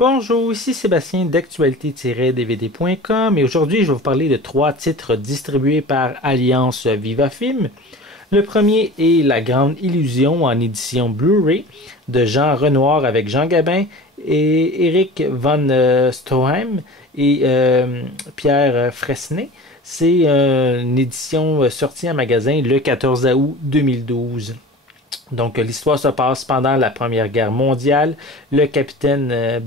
Bonjour, ici Sébastien d'actualité-dvd.com et aujourd'hui je vais vous parler de 3 titres distribués par Alliance Viva Film. Le premier est La Grande Illusion en édition Blu-ray de Jean Renoir avec Jean Gabin et Eric Von Stroheim et Pierre Fresnay. C'est une édition sortie en magasin le 14 août 2012. Donc, l'histoire se passe pendant la Première Guerre mondiale. Le capitaine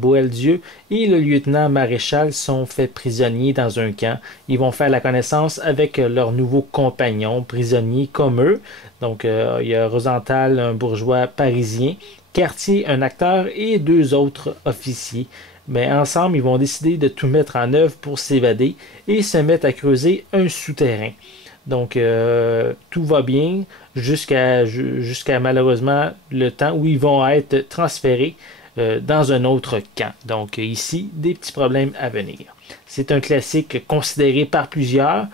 Boieldieu et le lieutenant Maréchal sont faits prisonniers dans un camp. Ils vont faire la connaissance avec leurs nouveaux compagnons, prisonniers comme eux. Donc, il y a Rosenthal, un bourgeois parisien, Cartier, un acteur et 2 autres officiers. Mais ensemble, ils vont décider de tout mettre en œuvre pour s'évader et se mettre à creuser un souterrain. Donc, tout va bien jusqu'à malheureusement le temps où ils vont être transférés dans un autre camp. Donc, ici, des petits problèmes à venir. C'est un classique considéré par plusieurs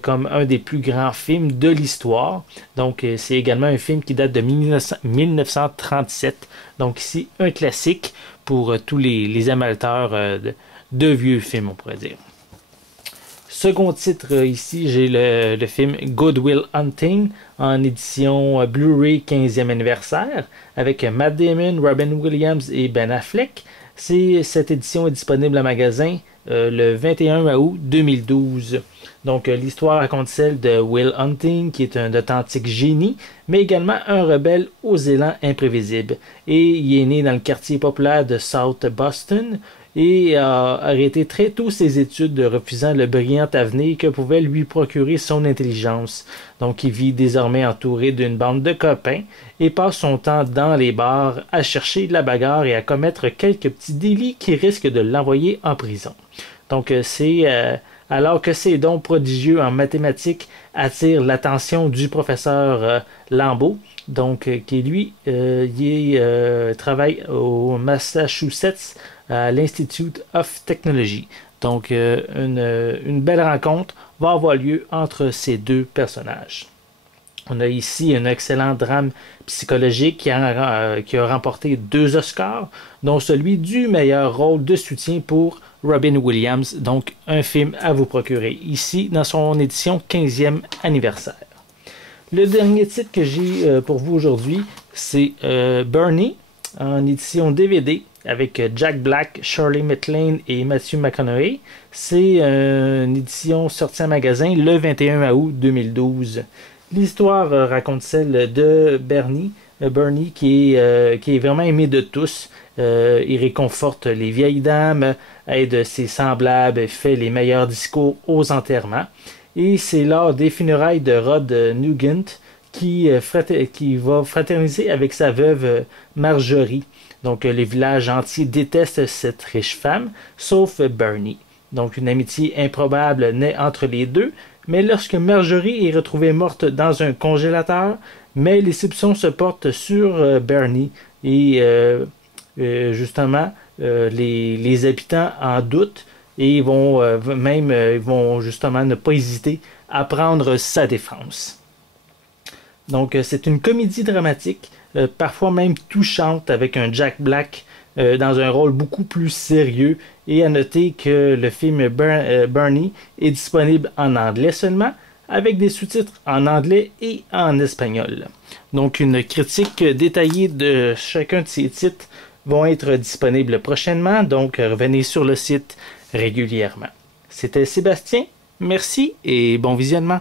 comme un des plus grands films de l'histoire. Donc, c'est également un film qui date de 1937. Donc, ici, un classique pour tous les amateurs de vieux films, on pourrait dire. Second titre ici, j'ai le film Good Will Hunting en édition Blu-ray 15e anniversaire avec Matt Damon, Robin Williams et Ben Affleck. Cette édition est disponible en magasin le 21 août 2012. Donc l'histoire raconte celle de Will Hunting qui est un authentique génie, mais également un rebelle aux élans imprévisibles. Et il est né dans le quartier populaire de South Boston et a arrêté très tôt ses études, refusant le brillant avenir que pouvait lui procurer son intelligence. Donc il vit désormais entouré d'une bande de copains et passe son temps dans les bars à chercher de la bagarre et à commettre quelques petits délits qui risquent de l'envoyer en prison. Donc alors que ses dons prodigieux en mathématiques attirent l'attention du professeur Lambeau, donc qui lui travaille au Massachusetts à l'Institute of Technology. Donc, une belle rencontre va avoir lieu entre ces 2 personnages. On a ici un excellent drame psychologique qui a remporté 2 Oscars, dont celui du meilleur rôle de soutien pour Robin Williams. Donc, un film à vous procurer ici dans son édition 15e anniversaire. Le dernier titre que j'ai pour vous aujourd'hui, c'est Bernie en édition DVD avec Jack Black, Shirley MacLaine et Matthew McConaughey. C'est une édition sortie en magasin le 21 août 2012. L'histoire raconte celle de Bernie qui est vraiment aimé de tous. Il réconforte les vieilles dames, aide ses semblables, fait les meilleurs discours aux enterrements. Et c'est lors des funérailles de Rod Nugent qui va fraterniser avec sa veuve Marjorie. Donc, le village entier déteste cette riche femme, sauf Bernie. Donc, une amitié improbable naît entre les deux, mais lorsque Marjorie est retrouvée morte dans un congélateur, mais les soupçons se portent sur Bernie et justement, les habitants en doutent et ils vont justement ne pas hésiter à prendre sa défense. Donc, c'est une comédie dramatique, parfois même touchante, avec un Jack Black dans un rôle beaucoup plus sérieux. Et à noter que le film Bernie est disponible en anglais seulement, avec des sous-titres en anglais et en espagnol. Donc, une critique détaillée de chacun de ces titres vont être disponibles prochainement, donc revenez sur le site régulièrement. C'était Sébastien, merci et bon visionnement.